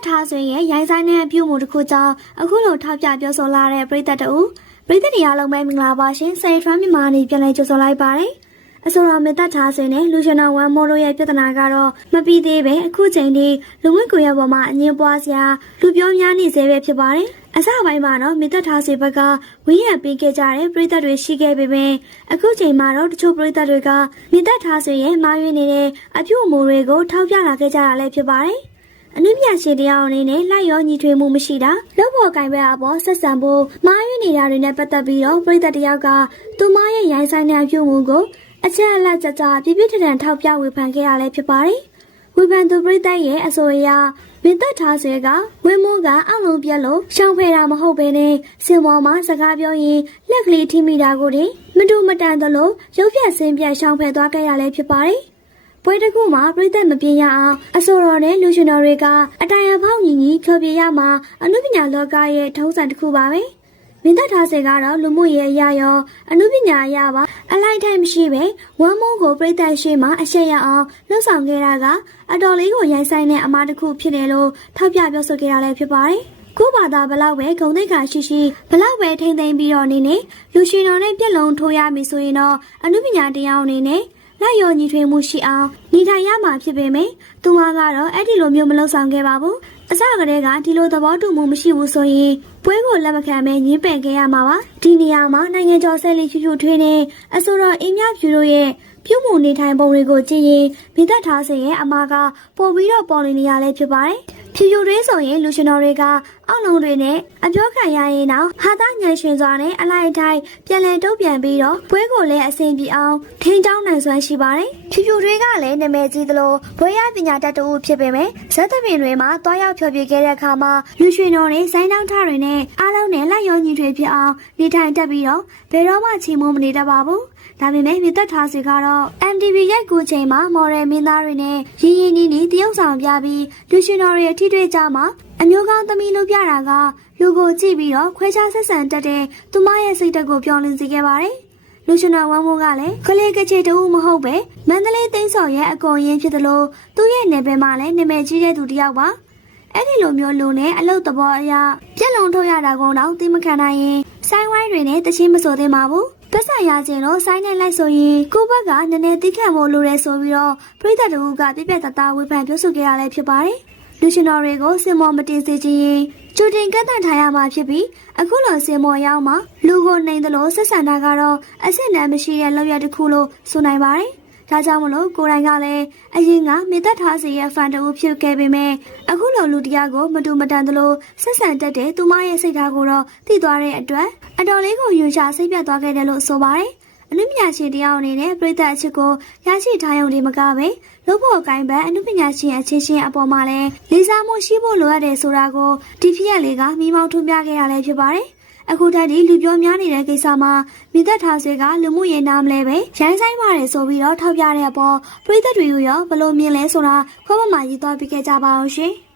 သက်ထားဆိုရင်ရိုင်းဆိုင်တဲ့အပြုမှုတစ်ခုကြောင့်အခုလိုထောက်ပြပြောဆိုလာတဲ့ပရိသတ်တို့ပရိသတ်တွေအားလုံးပဲမင်္ဂလာပါရှင်ဆယ်ထွန်းမြန်မာနေပြန်လည်ကြိုဆိုလိုက်ပါတယ်အဆိုတော်မသက်ထားဆိုရင်လူရှင်တော်ဝမ်မိုးတို့ရဲ့ပြဿနာကတော့မပြီးသေးပဲအခုချိန်ထိလူမှုကွန်ရက်ပေါ်မှာအငြင်းပွားစရာလူပြောများနေစေပဲဖြစ်ပါတယ်အစပိုင်းမှာတော့မသက်ထားစေဘက်ကဝင်းရပေးခဲ့ကြတဲ့ပရိသတ်တွေရှိခဲ့ပေမဲ့အခုချိန်မှာတော့တချို့ပရိသတ်တွေကမသက်ထားစေရဲ့မာရွေးနေတဲ့အပြုအမူတွေကိုထောက်ပြလာခဲ့ကြတာလည်းဖြစ်ပါတယ်အနုပြရှင်တရားအနေနဲ့လိုက်ရောညီထွေမှုမရှိတာလောက်ပေါ်ကင်ပဲအပေါ်ဆက်ဆံဖို့မာရွေးနေတာတွေနဲ့ပတ်သက်ပြီးတော့ပရိသတ်တယောက်ကသူမရဲ့ရိုင်းဆိုင်တဲ့အပြုအမူကိုအချက်အလက်ကြကြပြပြထန်ထန်ထောက်ပြဝေဖန်ခဲ့ရလဲဖြစ်ပါတယ်။ဝေဖန်သူပရိသတ်ရဲ့အဆိုအရမင်းသက်ထားစေကဝင်းမိုးကအလုံးပြက်လို့ရှောင်ဖယ်တာမဟုတ်ဘဲနဲ့စင်ပေါ်မှာစကားပြောရင်လက်ကလေးထိမိတာကိုတင်မတူမတန်သလိုရုပ်ပြက်ဆင်းပြက်ရှောင်ဖယ်သွားခဲ့ရလဲဖြစ်ပါတယ်။ပွဲတစ်ခုမှာပရိသတ်မပြင်းရအောင်အဆိုတော်နဲ့လူရှင်တော်တွေကအတိုင်အဖောက်ညီညီဖြောပြရမှာအနုပညာလောကရဲ့ထုံးစံတစ်ခုပါပဲ။မင်းသက်ထားစေကတော့လူမှုရေးအရာရောအနုပညာအရာပါအလိုက်ထိုင်မရှိပဲဝမ်းမိုးကိုပြိတ္တရှိမှအရှက်ရအောင်လှုပ်ဆောင်ခဲ့တာကအတော်လေးကိုရိုင်းဆိုင်တဲ့အမားတစ်ခုဖြစ်တယ်လို့ထောက်ပြပြောဆိုခဲ့တာလည်းဖြစ်ပါတယ်။ကို့ဘာသာဘလောက်ပဲဂုဏ်သိက္ခာရှိရှိဘလောက်ပဲထိမ့်သိမ့်ပြီးတော့နေနေလူရှင်တော်နဲ့ပြက်လုံးထိုးရပြီဆိုရင်တော့အနုပညာတရားအနေနဲ့လက်ရောညီထွေမှုရှိအောင်နေထိုင်ရမှာဖြစ်ပေမယ့်သူမကတော့အဲ့ဒီလိုမျိုးမလုပ်ဆောင်ခဲ့ပါဘူး။အစကတည်းကဒီလိုသဘောတူမှုမရှိဘူးဆိုရင်ပွဲကိုလက်မခံပဲညှင်းပယ်ခဲ့ရမှာပါဒီနေရာမှာနိုင်ငံကျော်ဆဲလီဖြူဖြူထွေးနေအဆိုတော်အင်းမြဖြူတို့ရဲ့ပြုမှုနေထိုင်ပုံတွေကိုကြည့်ရင်မိသက်ထားစေရဲ့အမားကပို့ပြီးတော့ပေါ်နေရလဲဖြစ်ပါတယ်ဖြူဖြူတွေဆိုရင်လူရှင်တော်တွေကအောက်လုံးတွေနဲ့အပြောခံရရင်တော့ဟာသားညံရှင်စွာနဲ့အလိုက်အထိုက်ပြန်လည်တုံ့ပြန်ပြီးတော့ပွဲကိုလည်းအဆင်ပြေအောင်ထိန်းကျောင်းနိုင်စွမ်းရှိပါတယ်ဖြူဖြူတွေကလည်းနာမည်ကြီးသလိုဘွဲရပညာတတ်တူဖြစ်ပေမဲ့ဇက်သပင်တွေမှာတွားရောက်ဖြောပြခဲ့တဲ့အခါမှာလူရှင်တော်တွေဆိုင်းတောင်းထားတွေနဲ့အားလုံးနဲ့လက်ရောညီထွေဖြစ်အောင်နေထိုင်တတ်ပြီးတော့ဘယ်တော့မှချီမိုးမနေတတ်ပါဘူးဒါပေမဲ့မိသက်ထားစီကတော့ MTV ရိုက်ကူချိန်မှာမော်ဒယ်မင်းသားတွေနဲ့ရင်းရင်းနှီးနှီးတရုပ်ဆောင်ပြပြီးလူရှင်တော်တွေအထိတွေ့ကြမှာအမျိုးကောင်းသမီးလုပ်ပြတာကလူကိုကြည့်ပြီးတော့ခွဲခြားဆက်ဆံတတ်တဲ့သူမရဲ့စိတ်ဓာတ်ကိုပြောင်းလဲစေခဲ့ပါတယ်။လူရှင်တော်ဝမ်းမိုးကလည်းကလေးကချေတူမဟုတ်ပဲမန္တလေးသိန်းစော်ရဲ့အကုန်ရင်းဖြစ်သလိုသူ့ရဲ့နယ်ပယ်မှာလည်းနာမည်ကြီးတဲ့သူတစ်ယောက်ပါ။အဲ့ဒီလိုမျိုးလူနဲ့အလုပ်သဘောအရပြက်လုံးထုတ်ရတာကတော့သိမခံနိုင်ရင်ဆိုင်းဝိုင်းတွေနဲ့တချင်းမဆိုသင့်ပါဘူး။ပတ်စံရခြင်းတော့ဆိုင်းနေလိုက်ဆိုရင်ကိုဘက်ကနည်းနည်းသိခံဖို့လိုရဲဆိုပြီးတော့ပရိသတ်တို့ကပြပြတသားဝေဖန်ပြောဆိုခဲ့ရလဲဖြစ်ပါတယ်။လူရှင်တော်တွေကိုစင်မော်မတင်စေချင်ရင်ကြိုတင်ကန့်သတ်ထားရမှာဖြစ်ပြီးအခုလိုစင်မော်ရောက်မှလူကိုနှိမ်သလိုဆက်ဆံတာကတော့အဆင့်တန်းမရှိတဲ့လောက်ရတစ်ခုလို့ဆိုနိုင်ပါတယ်။ဒါကြောင့်မလို့ကိုယ်တိုင်ကလည်းအရင်ကမေတ္တာထားစေရဲ့ဖန်တူဖြစ်ခဲ့ပေမဲ့အခုလိုလူတရားကိုမတူမတန်သလိုဆက်ဆံတတ်တဲ့သူမရဲ့စိတ်ဓာတ်ကိုတော့သိသွားတဲ့အတွက်အတော်လေးကိုယွန်ရှာစိတ်ပြတ်သွားခဲ့တယ်လို့ဆိုပါတယ်။အနုပညာရှင်တရားအနေနဲ့ပြည်သက်အချစ်ကိုရရှိထားရုံဒီမကပဲလုပ်ဖို့ကိုင်းပန်းအနုပညာရှင်အချင်းချင်းအပေါ်မှာလည်းလေးစားမှုရှိဖို့လိုအပ်တယ်ဆိုတာကိုဒီဖြစ်ရလေးကမိမောင်းထွန်းပြခဲ့ရလဲဖြစ်ပါတယ်။အခုတည်းဒီလူပြောများနေတဲ့ကိစ္စမှာမိသက်ထားစေကလူမှုရေးနားမလဲပဲရိုင်းဆိုင်ပါတယ်ဆိုပြီးတော့ထောက်ပြတဲ့အပေါ်ပြည်သက်တွေကိုရောဘလို့မြင်လဲဆိုတာခေါင်းပေါ်မှာရေးသွားပြခဲ့ကြပါအောင်ရှင်။